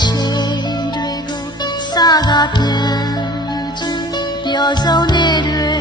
ချင်းတွေကိုစကားပြန်ပြောဆုံးနေတွေ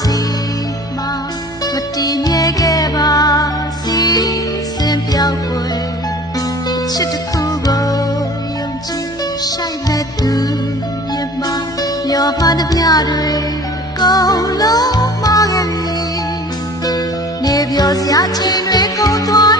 စီမမတည်မြဲခဲ့ပါစီစင်ပြောက်ွယ်ချစ်တစ်ခုကိုယုံကြည်ဆိုင်တဲ့သူမြမရောမှတပြတွေကောင်းလုံးမငယ်နေပြောစရာချင်းတွေကုန်သွား